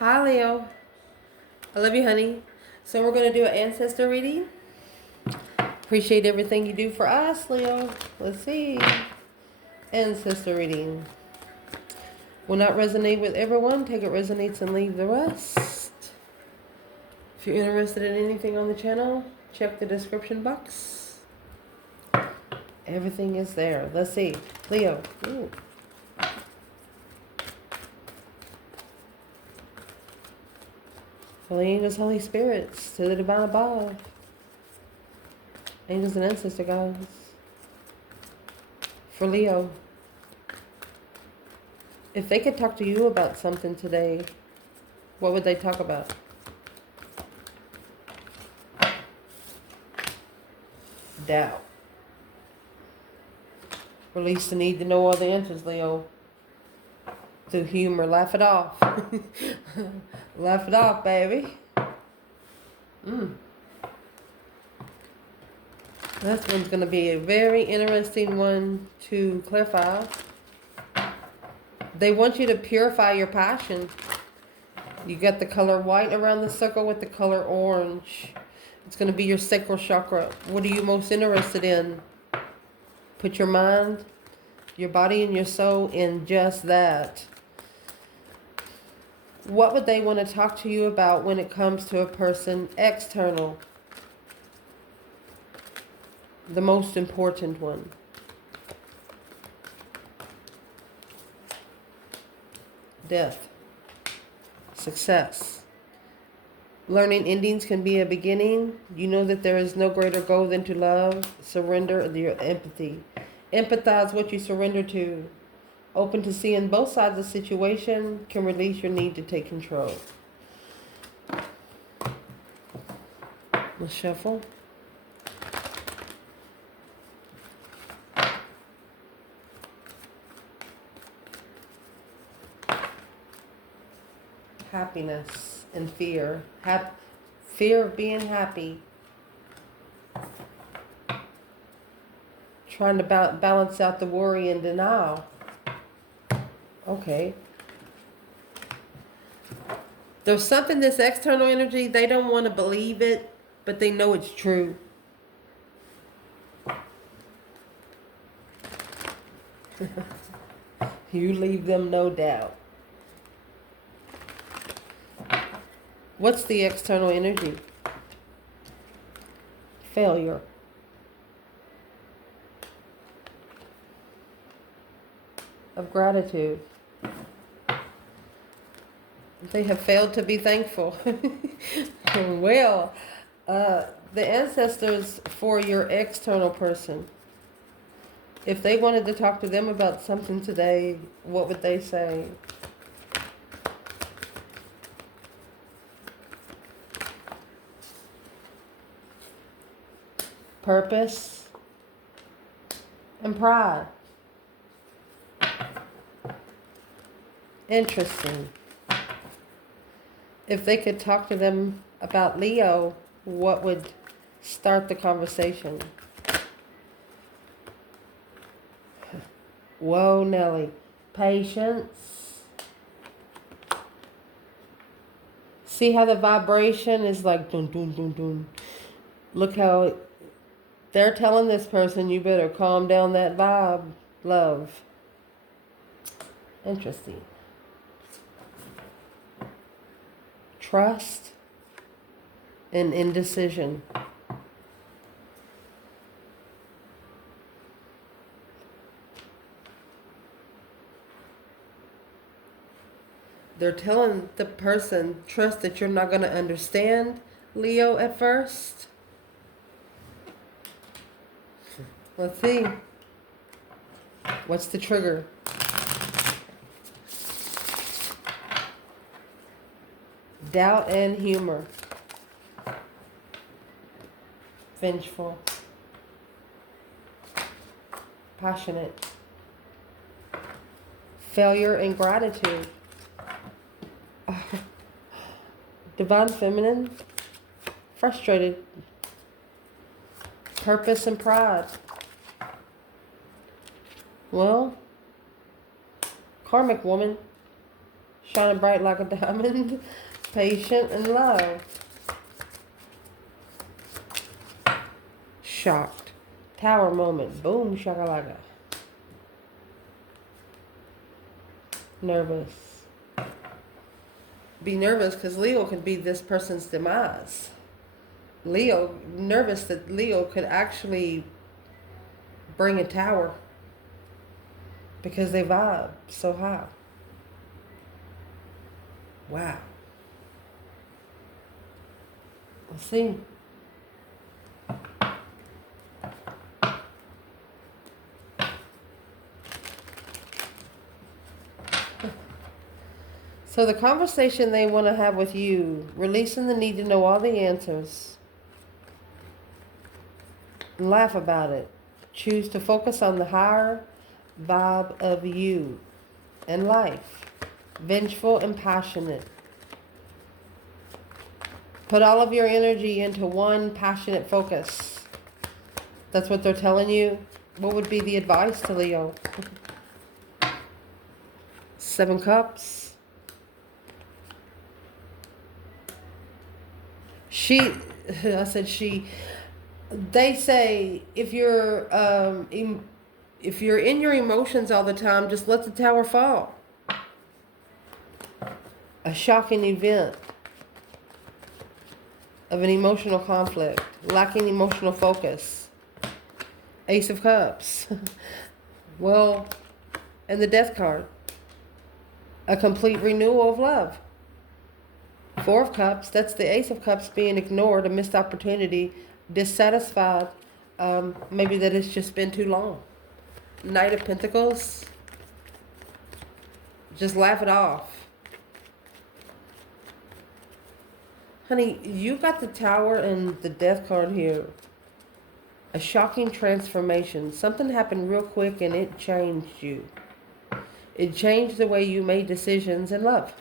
Hi, Leo. I love you, honey. So we're going to do an ancestor reading. Appreciate everything you do for us, Leo. Let's see. Ancestor reading. Will not resonate with everyone. Take it resonates and leave the rest. If you're interested in anything on the channel, check the description box. Everything is there. Let's see. Leo. Ooh. Holy angels, Holy Spirits, to the divine above. Angels and ancestor guides. For Leo. If they could talk to you about something today, what would they talk about? Doubt. Release the need to know all the answers, Leo. Through humor. Laugh it off. Laugh it off, baby. This one's going to be a very interesting one to clarify. They want you to purify your passion. You got the color white around the circle with the color orange. It's going to be your sacral chakra. What are you most interested in? Put your mind, your body, and your soul in just that. What would they want to talk to you about when it comes to a person external? The most important one. Death. Success. Learning endings can be a beginning. You know that there is no greater goal than to love, surrender, and your empathy. Empathize what you surrender to. Open to seeing both sides of the situation can release your need to take control. Let's shuffle. Happiness and fear. Fear of being happy. Trying to balance out the worry and denial. Okay. There's something, this external energy, they don't want to believe it, but they know it's true. You leave them no doubt. What's the external energy? Failure. Of gratitude. They have failed to be thankful. Well, the ancestors for your external person, if they wanted to talk to them about something today, what would they say? Purpose and pride. Interesting. If they could talk to them about Leo, what would start the conversation? Whoa, Nelly. Patience. See how the vibration is like dun dun dun dun. Look how they're telling this person, you better calm down that vibe, love. Interesting. Trust and indecision. They're telling the person, trust that you're not going to understand, Leo, at first. Let's see. What's the trigger? Doubt and humor. Vengeful. Passionate. Failure and gratitude. Divine feminine. Frustrated. Purpose and pride. Well, karmic woman. Shining bright like a diamond. Patient and love. Shocked. Tower moment. Boom, shakalaka. Nervous. Be nervous because Leo could be this person's demise. Leo, nervous that Leo could actually bring a tower because they vibe so high. Wow. Let's see. So the conversation they want to have with you, releasing the need to know all the answers. Laugh about it. Choose to focus on the higher vibe of you and life. Vengeful and passionate. Put all of your energy into one passionate focus. That's what they're telling you. What would be the advice to Leo? 7 Cups. They say if you're in your emotions all the time, just let the tower fall. A shocking event of an emotional conflict, lacking emotional focus. Ace of Cups. Well, and the Death card. A complete renewal of love. 4 of Cups, that's the Ace of Cups being ignored, a missed opportunity, dissatisfied, maybe that it's just been too long. Knight of Pentacles, just laugh it off. Honey, you got the Tower and the Death card here. A shocking transformation. Something happened real quick and it changed you. It changed the way you made decisions in love.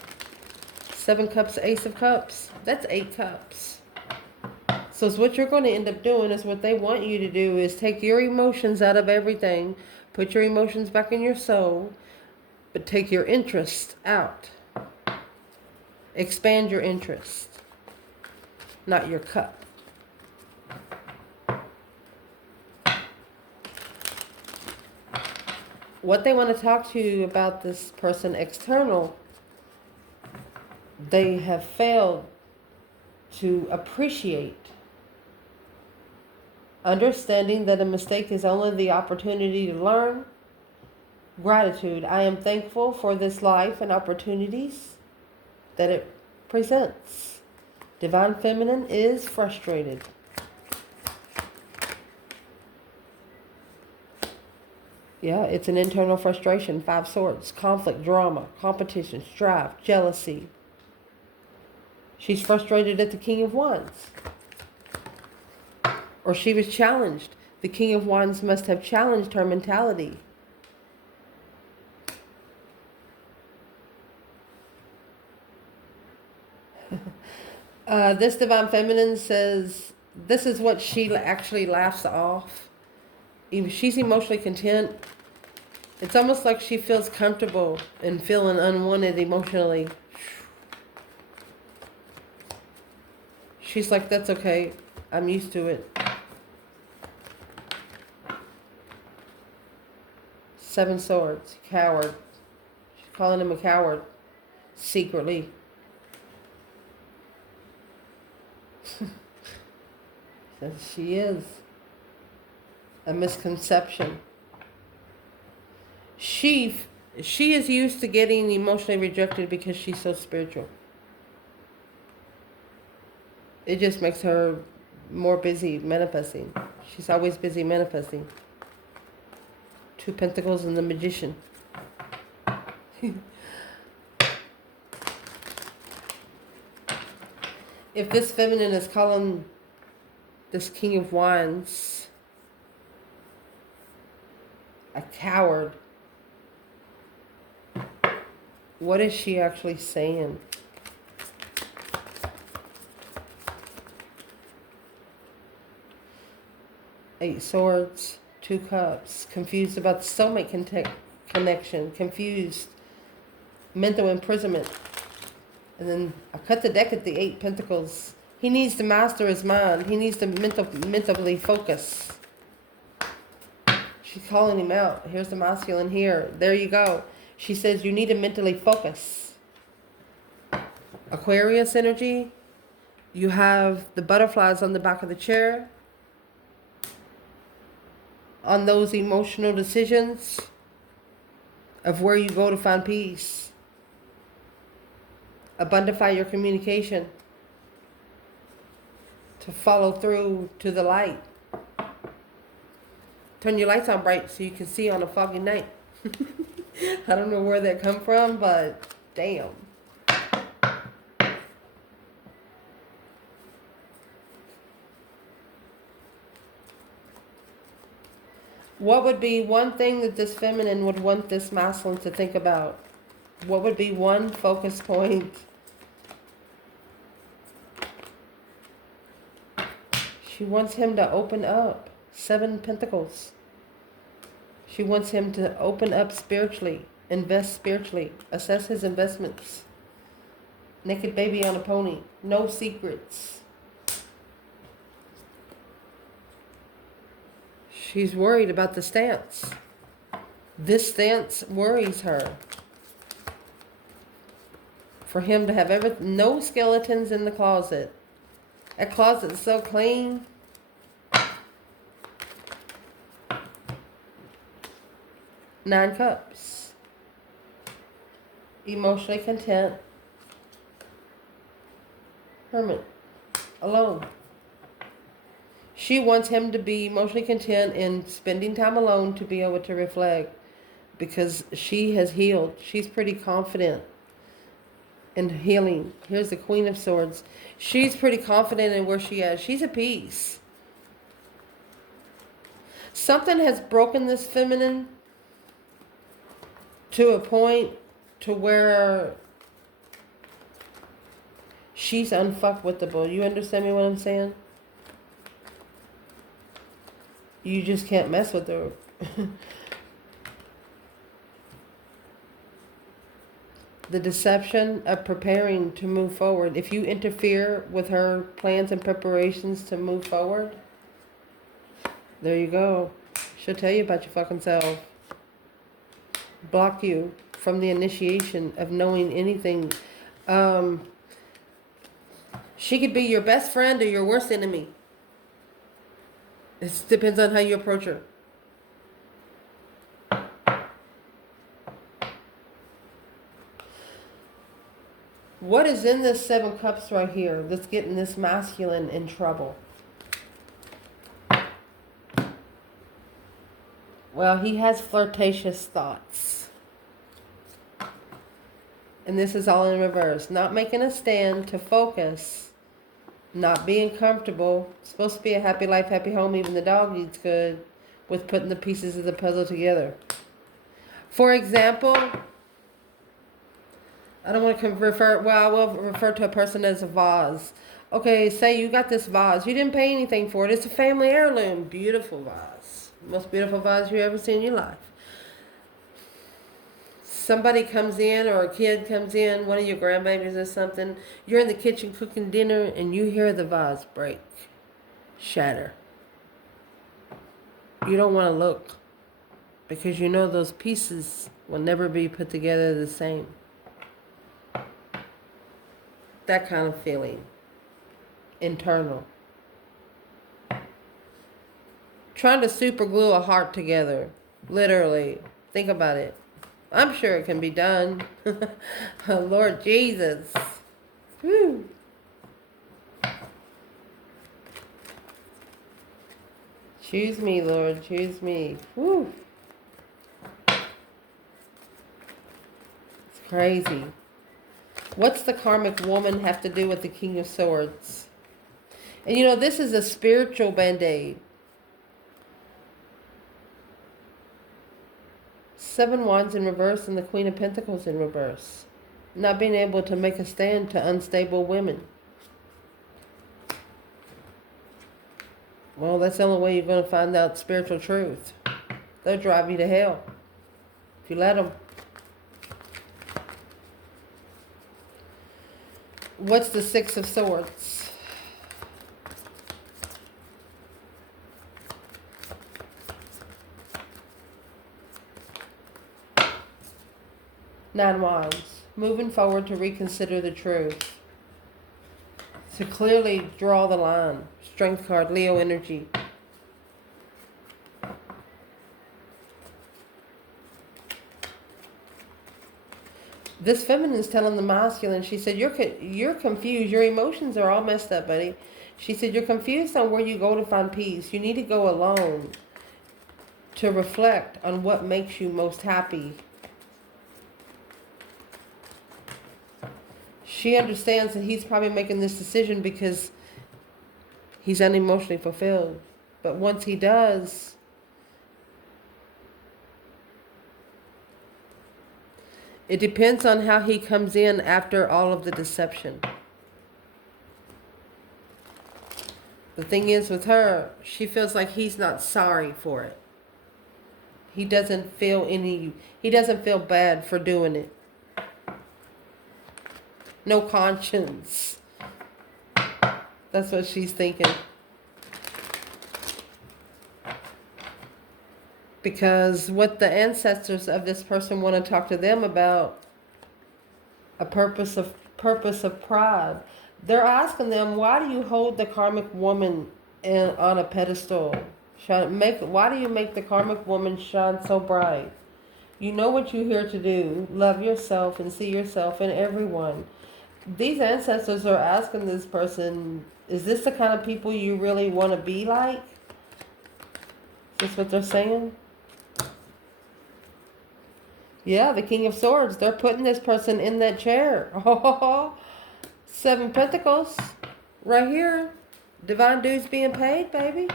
7 Cups, Ace of Cups. That's 8 Cups. So it's what you're going to end up doing is what they want you to do is take your emotions out of everything. Put your emotions back in your soul. But take your interest out. Expand your interest. Not your cup. What they want to talk to you about this person external, they have failed to appreciate. Understanding that a mistake is only the opportunity to learn. Gratitude. I am thankful for this life and opportunities that it presents. Divine Feminine is frustrated. Yeah, it's an internal frustration. 5 Swords. Conflict, drama, competition, strife, jealousy. She's frustrated at the King of Wands. Or she was challenged. The King of Wands must have challenged her mentality. This Divine Feminine says this is what she actually laughs off. She's emotionally content. It's almost like she feels comfortable and feeling unwanted emotionally. She's like, that's okay. I'm used to it. 7 Swords. Coward. She's calling him a coward. Secretly. She is. A misconception. She is used to getting emotionally rejected because she's so spiritual. It just makes her more busy manifesting. She's always busy manifesting. 2 Pentacles and the Magician. If this feminine is calling this King of Wands a coward, what is she actually saying? 8 Swords, 2 Cups, confused about the soulmate connection, confused mental imprisonment. And then I cut the deck at the 8 Pentacles. He needs to master his mind. He needs to mentally focus. She's calling him out. Here's the masculine here. There you go. She says you need to mentally focus. Aquarius energy. You have the butterflies on the back of the chair. On those emotional decisions of where you go to find peace. Abundify your communication. To follow through to the light. Turn your lights on bright so you can see on a foggy night. I don't know where that come from, but damn. What would be one thing that this feminine would want this masculine to think about? What would be one focus point? She wants him to open up. 7 Pentacles. She wants him to open up spiritually. Invest spiritually. Assess his investments. Naked baby on a pony. No secrets. She's worried about the stance. This stance worries her. For him to have no skeletons in the closet. That closet's so clean. Nine Cups. Emotionally content. Hermit. Alone. She wants him to be emotionally content in spending time alone to be able to reflect. Because she has healed. She's pretty confident in healing. Here's the Queen of Swords. She's pretty confident in where she is. She's at peace. Something has broken this feminine to a point to where she's unfuckwittable. You understand me what I'm saying? You just can't mess with her. The deception of preparing to move forward. If you interfere with her plans and preparations to move forward, there you go. She'll tell you about your fucking self. Block you from the initiation of knowing anything. She could be your best friend or your worst enemy. It depends on how you approach her. What is in this 7 Cups right here that's getting this masculine in trouble? Well, he has flirtatious thoughts. And this is all in reverse. Not making a stand to focus. Not being comfortable. It's supposed to be a happy life, happy home. Even the dog eats good with putting the pieces of the puzzle together. For example, I don't want to refer, well, I will refer to a person as a vase. Okay, say you got this vase. You didn't pay anything for it. It's a family heirloom. Beautiful vase. Most beautiful vase you ever seen in your life. Somebody comes in or a kid comes in, one of your grandbabies or something. You're in the kitchen cooking dinner and you hear the vase break, shatter. You don't want to look because you know those pieces will never be put together the same. That kind of feeling. Internal. Trying to super glue a heart together. Literally. Think about it. I'm sure it can be done. Oh, Lord Jesus. Whew. Choose me, Lord. Choose me. Whew. It's crazy. What's the karmic woman have to do with the King of Swords? And you know, this is a spiritual band-aid. 7 Wands in reverse and the Queen of Pentacles in reverse. Not being able to make a stand to unstable women. Well, that's the only way you're going to find out spiritual truth. They'll drive you to hell if you let them. What's the Six of Swords? Nine Wands. Moving forward to reconsider the truth. To clearly draw the line. Strength card, Leo energy. This feminine is telling the masculine, she said, you're confused. Your emotions are all messed up, buddy. She said, you're confused on where you go to find peace. You need to go alone to reflect on what makes you most happy. She understands that he's probably making this decision because he's unemotionally fulfilled. But once he does, it depends on how he comes in after all of the deception. The thing is with her, she feels like he's not sorry for it. He doesn't feel bad for doing it. No conscience. That's what she's thinking. Because what the ancestors of this person want to talk to them about, a purpose of pride. They're asking them, why do you hold the karmic woman on a pedestal? Why do you make the karmic woman shine so bright? You know what you're here to do. Love yourself and see yourself in everyone. These ancestors are asking this person, is this the kind of people you really want to be like? Is this what they're saying? Yeah, the King of Swords. They're putting this person in that chair. Oh, Seven Pentacles. Right here. Divine dues being paid, baby.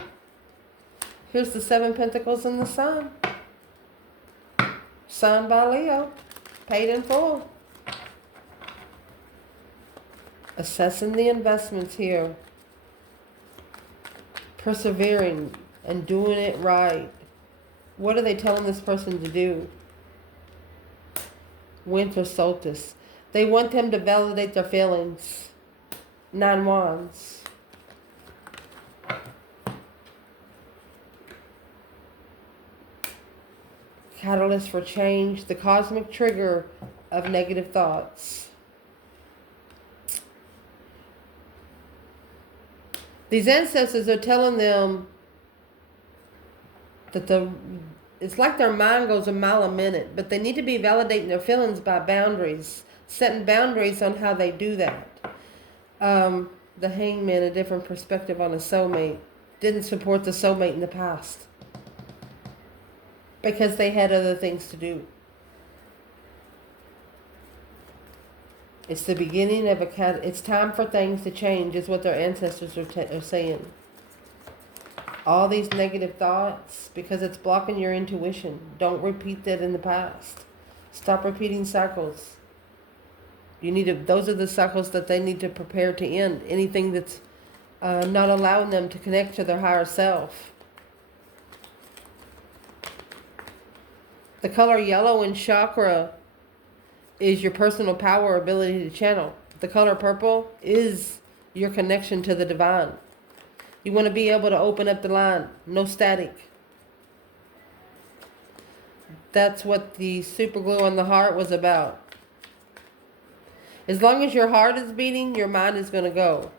Here's the Seven Pentacles and the Sun. Signed by Leo. Paid in full. Assessing the investments here. Persevering and doing it right. What are they telling this person to do? Winter solstice. They want them to validate their feelings. Nine Wands. Catalyst for change. The cosmic trigger of negative thoughts. These ancestors are telling them that it's like their mind goes a mile a minute, but they need to be validating their feelings by boundaries, setting boundaries on how they do that. The Hangman, a different perspective on a soulmate, didn't support the soulmate in the past because they had other things to do. It's the beginning of it's time for things to change, is what their ancestors are saying. All these negative thoughts, because it's blocking your intuition. Don't repeat that in the past. Stop repeating cycles. Those are the cycles that they need to prepare to end. Anything that's not allowing them to connect to their higher self. The color yellow in chakra is your personal power, ability to channel. The color purple is your connection to the divine. You want to be able to open up the line. No static. That's what the super glue on the heart was about. As long as your heart is beating, your mind is going to go.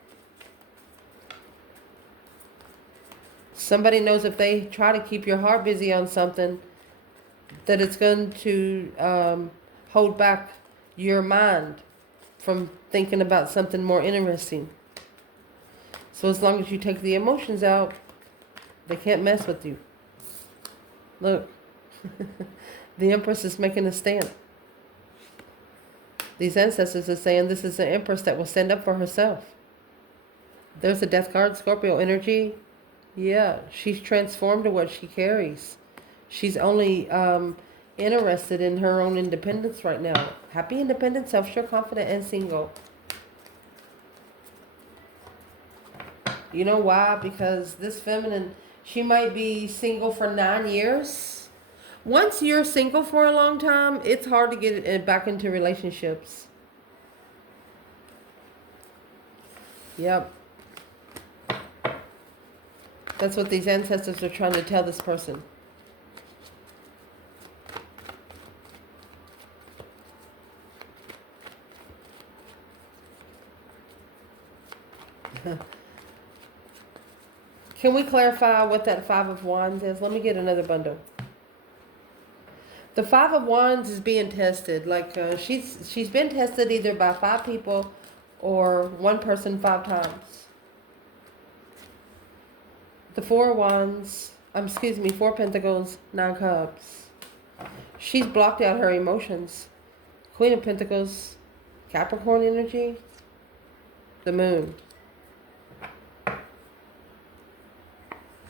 Somebody knows if they try to keep your heart busy on something, that it's going to hold back your mind from thinking about something more interesting. So as long as you take the emotions out, they can't mess with you. Look, the Empress is making a stand. These ancestors are saying this is an Empress that will stand up for herself. There's a Death card, Scorpio energy. Yeah, she's transformed to what she carries. She's only interested in her own independence right now. Happy, independent, self-sure, confident, and single. You know why? Because this feminine, she might be single for 9 years. Once you're single for a long time, it's hard to get back into relationships. Yep. That's what these ancestors are trying to tell this person. Can we clarify what that Five of Wands is? Let me get another bundle. The Five of Wands is being tested. Like she's been tested either by 5 people or one person 5 times. The Four of Wands, excuse me, 4 Pentacles, 9 Cups. She's blocked out her emotions. Queen of Pentacles, Capricorn energy, the Moon.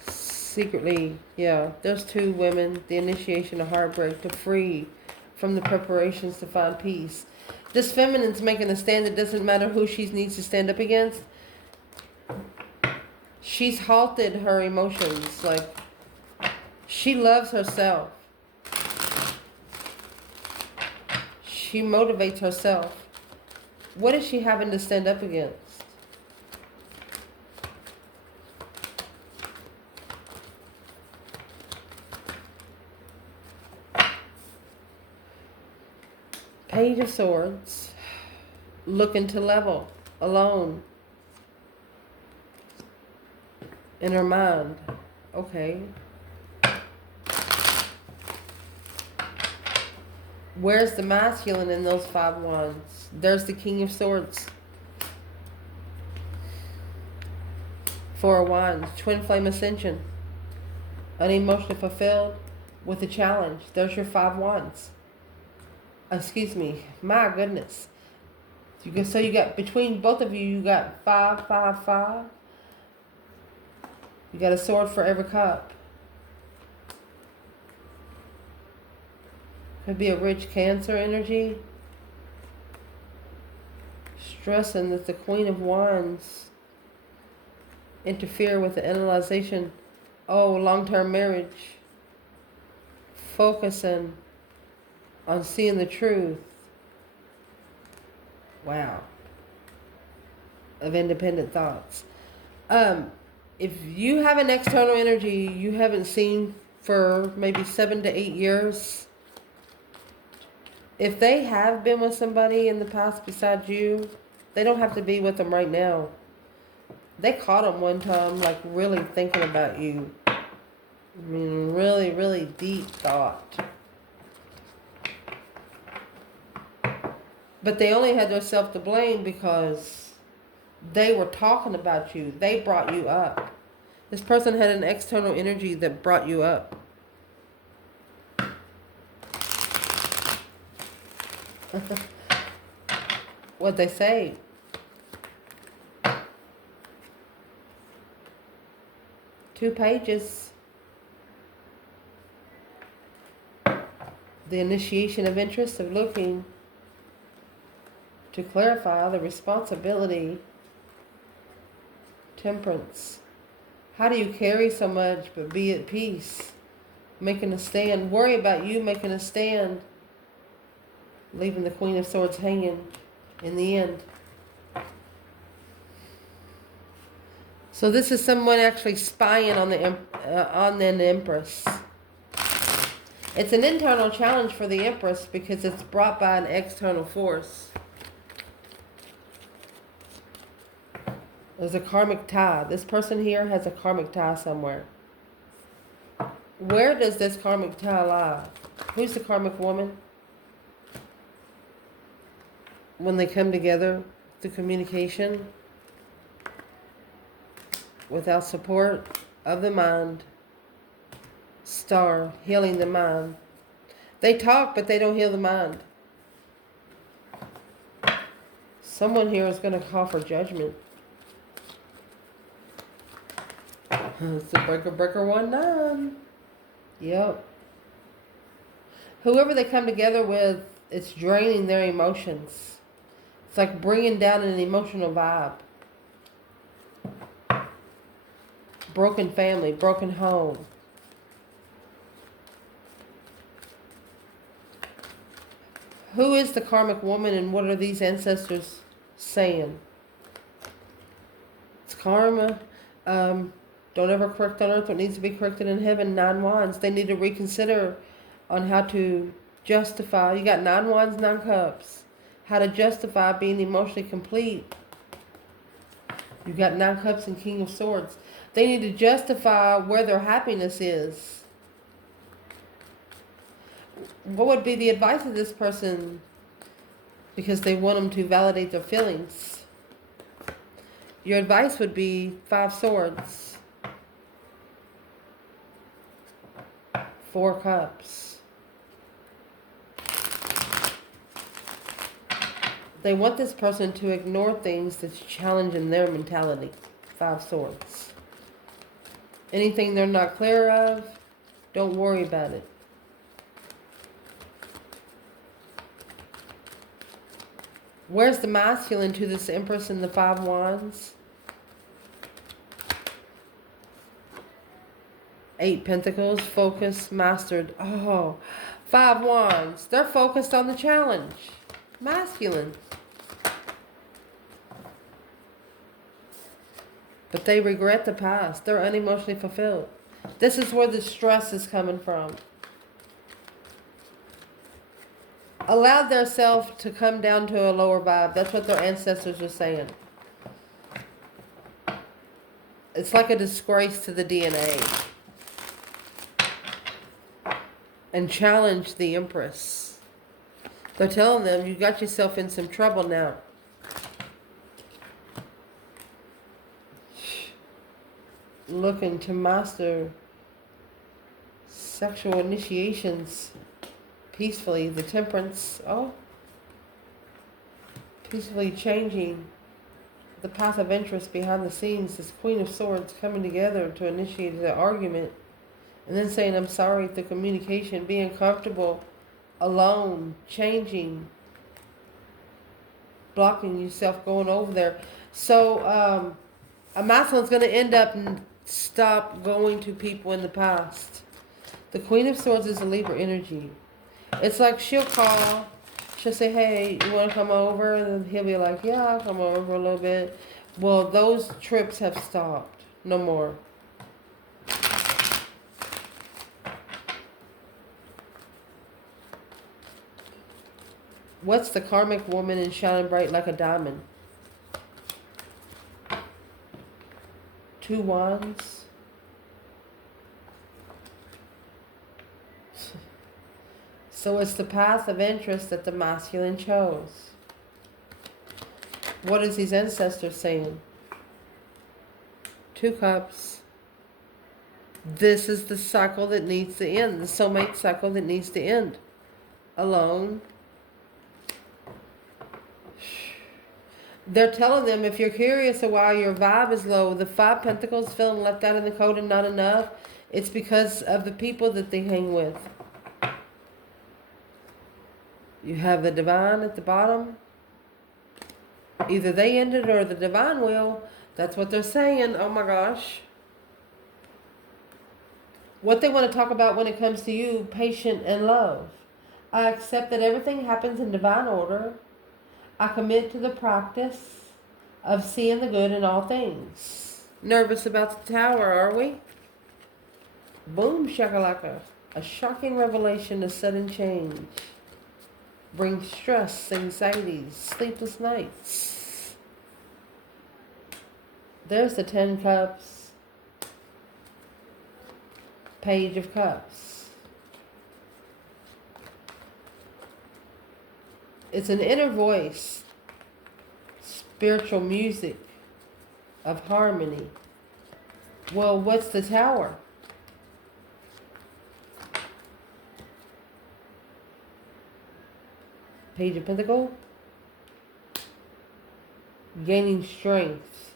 Secretly, yeah, there's 2 women, the initiation of heartbreak to free from the preparations to find peace. This feminine's making a stand. It doesn't matter who she needs to stand up against. She's halted her emotions. Like, she loves herself. She motivates herself. What is she having to stand up against? Page of Swords, looking to level, alone, in her mind. Okay. Where's the masculine in those 5 wands? There's the King of Swords. 4 of Wands, Twin Flame Ascension, unemotionally fulfilled with a challenge. There's your 5 wands. Excuse me, my goodness. So you got, between both of you, you got 5, 5, 5. You got a sword for every cup. Could be a rich Cancer energy. Stressing that the Queen of Wands interfere with the analyzation. Oh, long-term marriage. Focusing on seeing the truth. Wow. Of independent thoughts. If you have an external energy you haven't seen for maybe 7 to 8 years, if they have been with somebody in the past besides you, they don't have to be with them right now. They caught them one time, like really thinking about you. I mean, really, really deep thought. But they only had themselves to blame because they were talking about you. They brought you up. This person had an external energy that brought you up. What'd they say? Two pages. The initiation of interest of looking to clarify the responsibility. Temperance. How do you carry so much but be at peace? Making a stand. Worry about you making a stand. Leaving the Queen of Swords hanging in the end. So this is someone actually spying on an Empress. It's an internal challenge for the Empress because it's brought by an external force. There's a karmic tie. This person here has a karmic tie somewhere. Where does this karmic tie lie? Who's the karmic woman? When they come together through communication, without support of the mind, Star, healing the mind. They talk, but they don't heal the mind. Someone here is going to call for judgment. It's the breaker 1-9. Yep. Whoever they come together with, it's draining their emotions. It's like bringing down an emotional vibe. Broken family, broken home. Who is the karmic woman and what are these ancestors saying? It's karma. Don't ever correct on earth what needs to be corrected in heaven. 9 wands. They need to reconsider on how to justify. You got 9 wands, 9 cups. How to justify being emotionally complete. You got 9 cups and King of Swords. They need to justify where their happiness is. What would be the advice of this person? Because they want them to validate their feelings. Your advice would be 5 swords. 4 cups. They want this person to ignore things that's challenging their mentality. 5 swords. Anything they're not clear of, don't worry about it. Where's the masculine to this Empress and the 5 wands? 8 pentacles, focus, mastered. Oh, 5 wands. They're focused on the challenge. Masculine. But they regret the past. They're unemotionally fulfilled. This is where the stress is coming from. Allowed their self to come down to a lower vibe. That's what their ancestors are saying. It's like a disgrace to the DNA. And challenge the Empress. They're telling them, you got yourself in some trouble now. Looking to master sexual initiations peacefully. The Temperance. Oh. Peacefully changing the path of interest behind the scenes. This Queen of Swords coming together to initiate the argument. And then saying, I'm sorry, through communication, being comfortable, alone, changing, blocking yourself going over there. So, a masculine's going to end up and stop going to people in the past. The Queen of Swords is a Libra energy. It's like she'll call, she'll say, hey, you want to come over? And then he'll be like, yeah, I'll come over for a little bit. Well, those trips have stopped. No more. What's the karmic woman in shining bright like a diamond? 2 wands. So it's the path of interest that the masculine chose. What is these ancestors saying? 2 cups. This is the cycle that needs to end. The soulmate cycle that needs to end. Alone. They're telling them, if you're curious of why your vibe is low, the 5 pentacles, feeling left out in the cold and not enough, it's because of the people that they hang with. You have the divine at the bottom. Either they end it or the divine will. That's what they're saying. Oh my gosh. What they want to talk about when it comes to you, patient and love. I accept that everything happens in divine order. I commit to the practice of seeing the good in all things. Nervous about the Tower, are we? Boom shakalaka. A shocking revelation, a sudden change. Brings stress, anxieties, sleepless nights. There's the 10 cups. Page of Cups. It's an inner voice, spiritual music of harmony. Well, what's the Tower? Page of Pentacles. Gaining strength.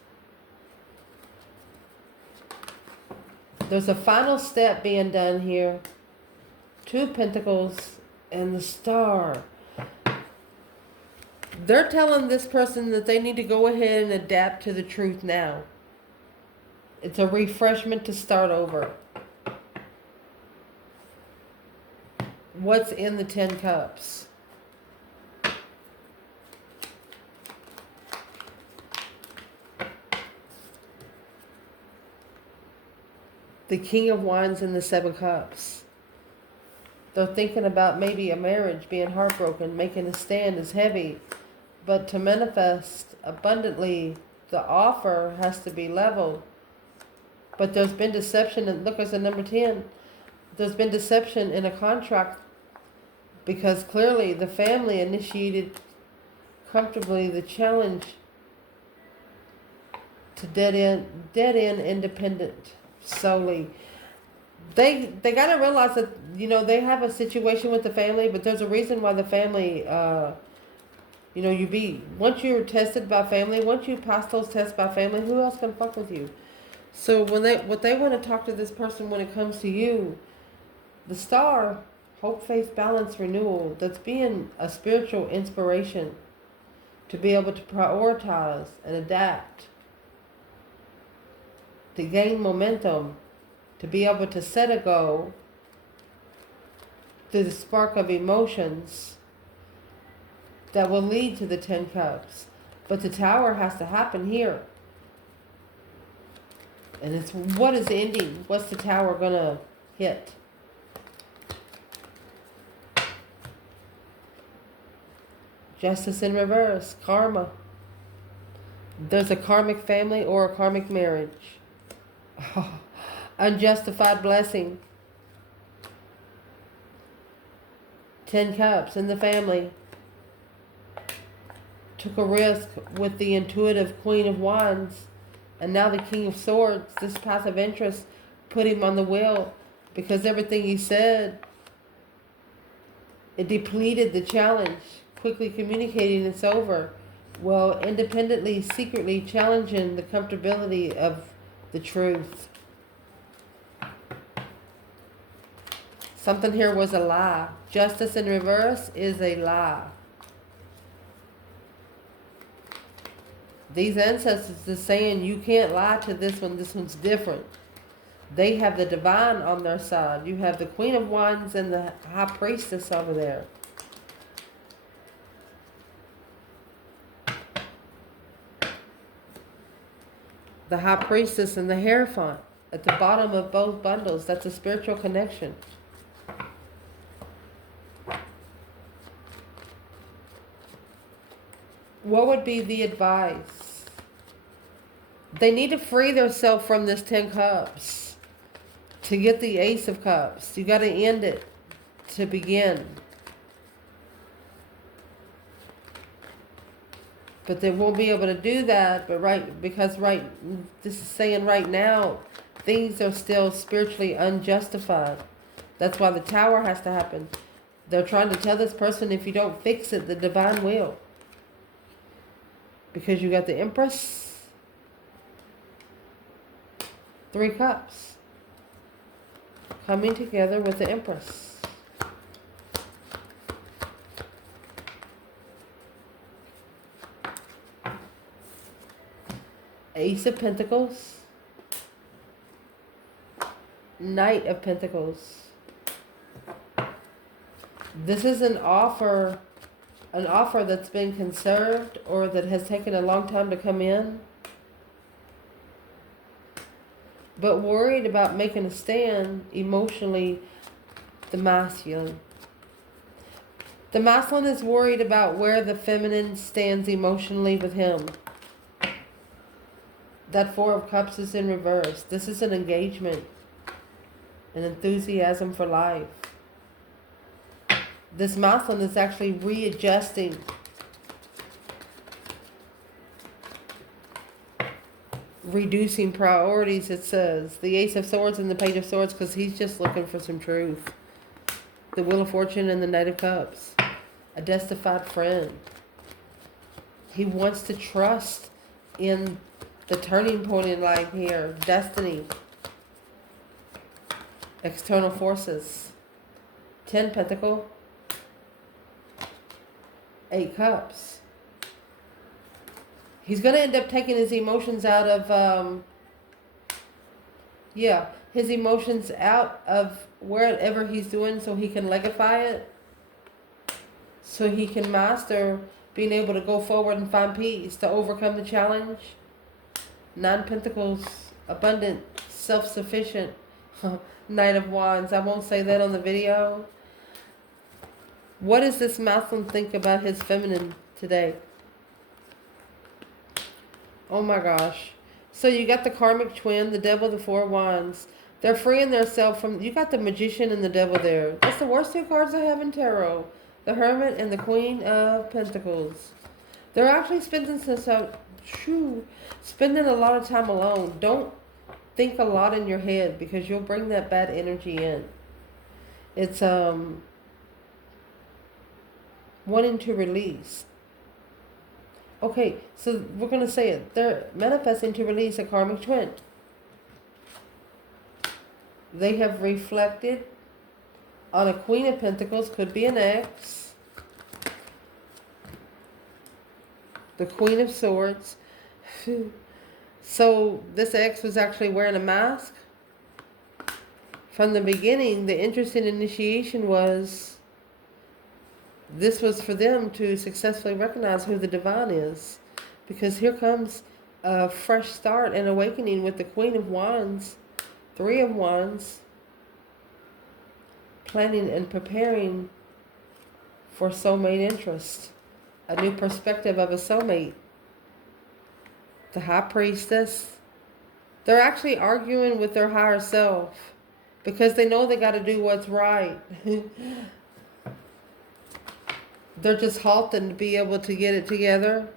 There's a final step being done here. 2 Pentacles and the Star. They're telling this person that they need to go ahead and adapt to the truth now. It's a refreshment to start over. What's in the 10 cups? The King of Wands and the Seven Cups. They're thinking about maybe a marriage, being heartbroken, making a stand is heavy. But to manifest abundantly, the offer has to be leveled. But there's been deception, and look, there's a number 10. There's been deception in a contract because clearly the family initiated comfortably the challenge to dead end independent solely. They got to realize that, you know, they have a situation with the family, but there's a reason why the family, you know, once you're tested by family, once you pass those tests by family, who else can fuck with you? So what they want to talk to this person when it comes to you, the star, hope, faith, balance, renewal, that's being a spiritual inspiration to be able to prioritize and adapt, to gain momentum, to be able to set a goal through the spark of emotions that will lead to the 10 Cups. But the Tower has to happen here. And it's what is ending? What's the Tower going to hit? Justice in reverse, karma. There's a karmic family or a karmic marriage. Unjustified blessing. 10 Cups in the family. Took a risk with the intuitive Queen of Wands. And now the King of Swords, this passive interest, put him on the wheel. Because everything he said, it depleted the challenge. Quickly communicating it's over. Well, independently, secretly challenging the comfortability of the truth. Something here was a lie. Justice in reverse is a lie. These ancestors are saying you can't lie to this one. This one's different. They have the divine on their side. You have the Queen of Wands and the High Priestess over there. The High Priestess and the Hierophant at the bottom of both bundles. That's a spiritual connection. What would be the advice? They need to free themselves from this 10 Cups to get the Ace of Cups. You got to end it to begin. But they won't be able to do that. But this is saying right now, things are still spiritually unjustified. That's why the Tower has to happen. They're trying to tell this person, if you don't fix it, the divine will. Because you got the Empress, 3 Cups coming together with the Empress. Ace of Pentacles, Knight of Pentacles. This is an offer that's been conserved or that has taken a long time to come in, but worried about making a stand emotionally. The masculine. The masculine is worried about where the feminine stands emotionally with him. That 4 of Cups is in reverse. This is an engagement, an enthusiasm for life. This masculine is actually readjusting. Reducing priorities, it says. The Ace of Swords and the Page of Swords, because he's just looking for some truth. The Wheel of Fortune and the Knight of Cups. A justified friend. He wants to trust in the turning point in life here. Destiny. External forces. 10 Pentacle. 8 Cups. He's going to end up taking his emotions out of, his emotions out of wherever he's doing so he can legify it. So he can master being able to go forward and find peace, to overcome the challenge. 9 Pentacles, abundant, self-sufficient, Knight of Wands. I won't say that on the video. What does this masculine think about his feminine today? Oh my gosh. So you got the karmic twin, the devil, the four wands. They're freeing themselves from... You got the magician and the devil there. That's the worst two cards I have in tarot. The hermit and the queen of pentacles. They're actually spending a lot of time alone. Don't think a lot in your head because you'll bring that bad energy in. It's wanting to release. Okay, so we're going to say it. They're manifesting to release a karmic twin. They have reflected on a queen of pentacles, could be an ex. The queen of swords. So this ex was actually wearing a mask. From the beginning, the interest in initiation was... This was for them to successfully recognize who the divine is. Because here comes a fresh start and awakening with the Queen of Wands, Three of Wands, planning and preparing for soulmate interest. A new perspective of a soulmate. The High Priestess. They're actually arguing with their higher self because they know they got to do what's right. They're just halting to be able to get it together.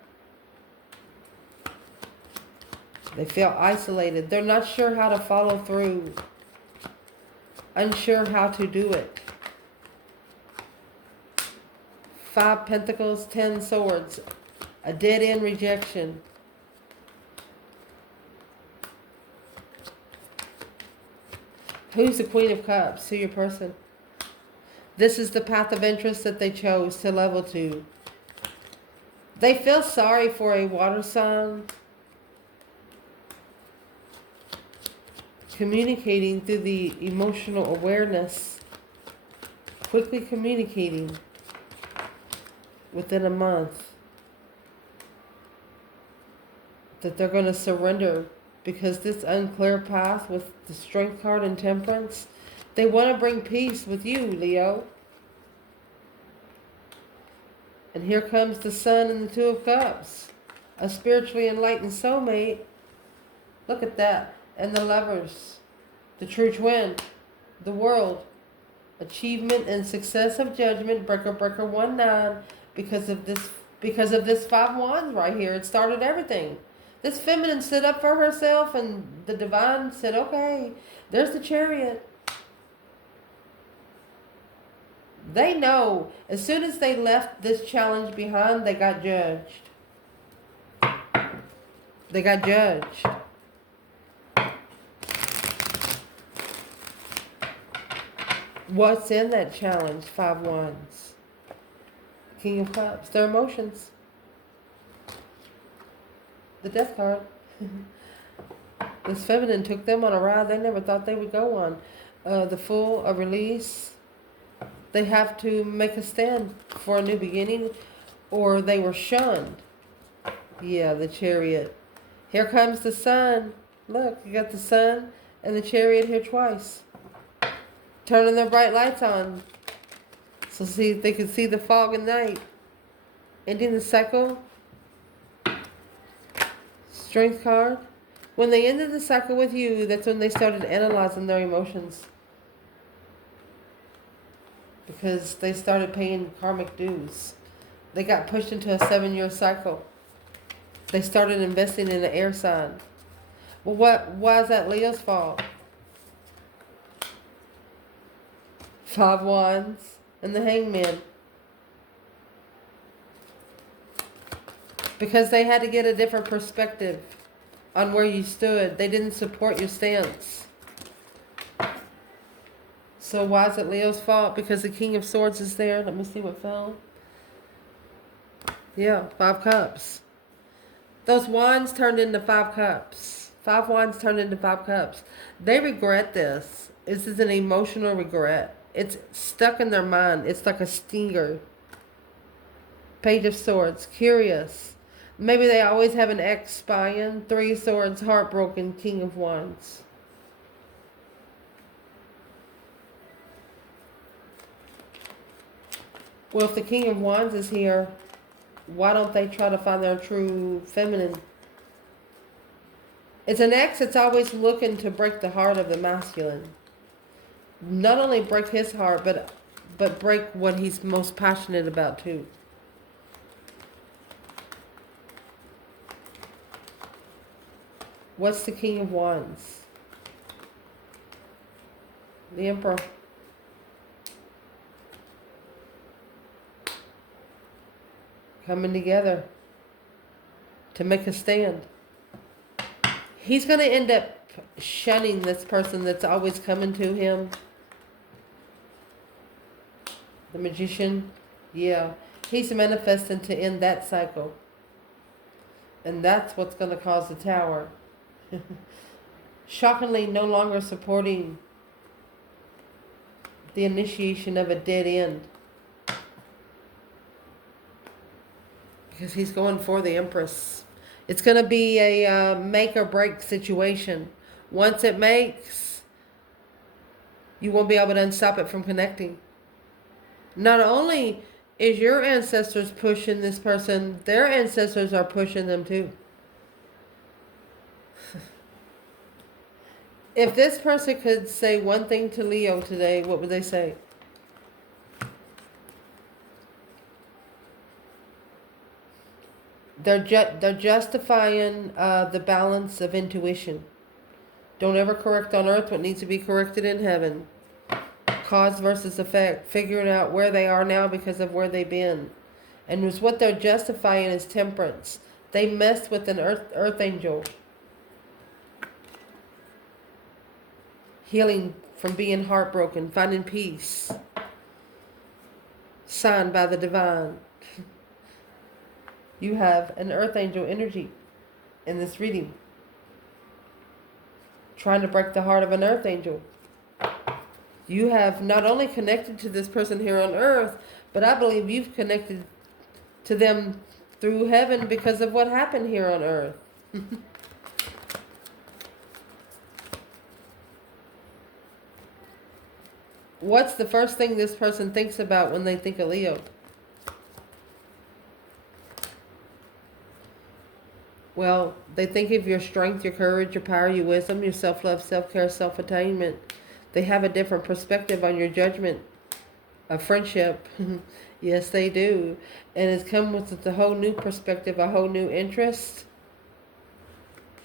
They feel isolated. They're not sure how to follow through. Unsure how to do it. 5 Pentacles, 10 Swords. A dead-end rejection. Who's the Queen of Cups? Who's your person? This is the path of interest that they chose to level to. They feel sorry for a water sign. Communicating through the emotional awareness. Quickly communicating within a month. That they're going to surrender. Because this unclear path with the Strength card and Temperance, they want to bring peace with you, Leo. And here comes the Sun and the Two of Cups. A spiritually enlightened soulmate. Look at that. And the Lovers. The True Twin. The World. Achievement and success of judgment. Breaker, breaker, 1-9. Because of this 5 Wands right here. It started everything. This feminine stood up for herself and the divine said, okay, there's the Chariot. They know as soon as they left this challenge behind, they got judged. They got judged. What's in that challenge? 5 Wands. King of Cups. Their emotions. The Death card. This feminine took them on a ride they never thought they would go on. The Fool, a release. They have to make a stand for a new beginning, or they were shunned. Yeah, the Chariot. Here comes the Sun. Look, you got the Sun and the Chariot here twice. Turning their bright lights on. So see if they can see the fog at night. Ending the cycle. Strength card. When they ended the cycle with you, that's when they started analyzing their emotions. Because they started paying karmic dues. They got pushed into a 7-year cycle. They started investing in an air sign. Well, why is that Leo's fault? 5 Wands and the Hangman. Because they had to get a different perspective on where you stood. They didn't support your stance. So why is it Leo's fault? Because the King of Swords is there. Let me see what fell. Yeah, 5 Cups. Those wands turned into 5 cups. 5 wands turned into 5 cups. They regret this. This is an emotional regret. It's stuck in their mind. It's like a stinger. Page of Swords. Curious. Maybe they always have an ex spying. 3 Swords. Heartbroken. King of Wands. Well, if the King of Wands is here, why don't they try to find their true feminine? It's an ex that's always looking to break the heart of the masculine. Not only break his heart, but break what he's most passionate about too. What's the King of Wands? The Emperor. Coming together to make a stand. He's going to end up shunning this person that's always coming to him. The Magician. Yeah. He's manifesting to end that cycle. And that's what's going to cause the Tower. Shockingly, no longer supporting the initiation of a dead end. Because he's going for the Empress. It's going to be a make or break situation. Once it makes, you won't be able to unstop it from connecting. Not only is your ancestors pushing this person, their ancestors are pushing them too. If this person could say one thing to Leo today, what would they say? They're justifying the balance of intuition. Don't ever correct on earth what needs to be corrected in heaven. Cause versus effect. Figuring out where they are now because of where they've been. And was what they're justifying is temperance. They messed with an earth angel. Healing from being heartbroken. Finding peace. Signed by the divine. You have an earth angel energy in this reading. Trying to break the heart of an earth angel. You have not only connected to this person here on earth, but I believe you've connected to them through heaven because of what happened here on earth. What's the first thing this person thinks about when they think of Leo? Well, they think of your strength, your courage, your power, your wisdom, your self-love, self-care, self-attainment. They have a different perspective on your judgment of friendship. Yes, they do. And it's come with a whole new perspective, a whole new interest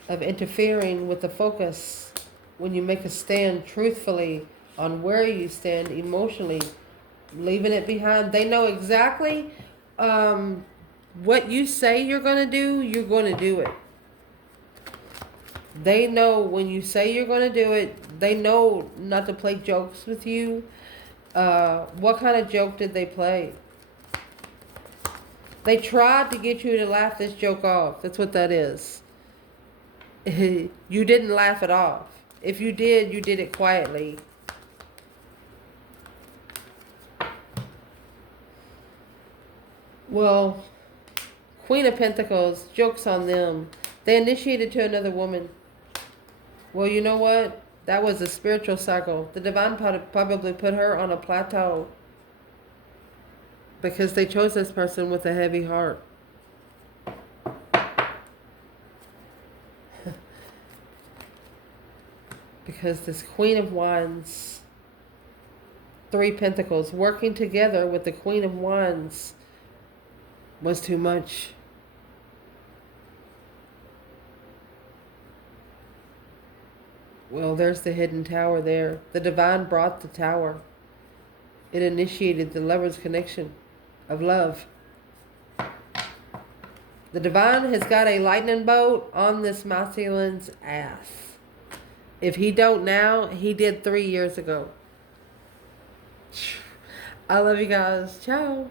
of interfering with the focus when you make a stand truthfully on where you stand emotionally, leaving it behind. They know exactly what you say you're going to do, you're going to do it. They know when you say you're going to do it, they know not to play jokes with you. What kind of joke did they play? They tried to get you to laugh this joke off. That's what that is. You didn't laugh it off. If you did, you did it quietly. Well, Queen of Pentacles, joke's on them. They initiated to another woman. Well, you know what? That was a spiritual cycle. The divine probably put her on a plateau because they chose this person with a heavy heart. Because this Queen of Wands, 3 Pentacles, working together with the Queen of Wands was too much. Well, there's the hidden tower there. The divine brought the tower. It initiated the lover's connection of love. The divine has got a lightning bolt on this masculine's ass. If he don't now, he did 3 years ago. I love you guys. Ciao.